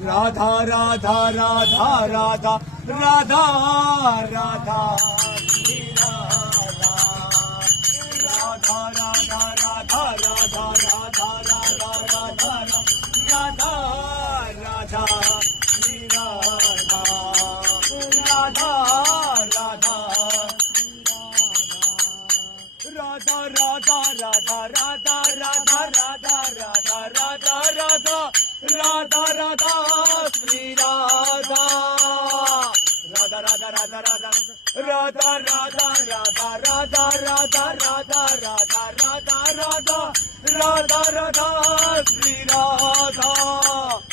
Radha Radha Radha Radha Radha Radha Shri Radha Radha Radha Radha Radha Radha Radha Radha Radha Radha Shri Radha Radha Radha Radha Radha Radha Radha Radha Radha Radha Radha Radha Radha Radha Shri Radha Radha Radha Radha Radha Radha Radha Radha Radha Radha Radha Radha Radha Radha Radha Radha Shri Radha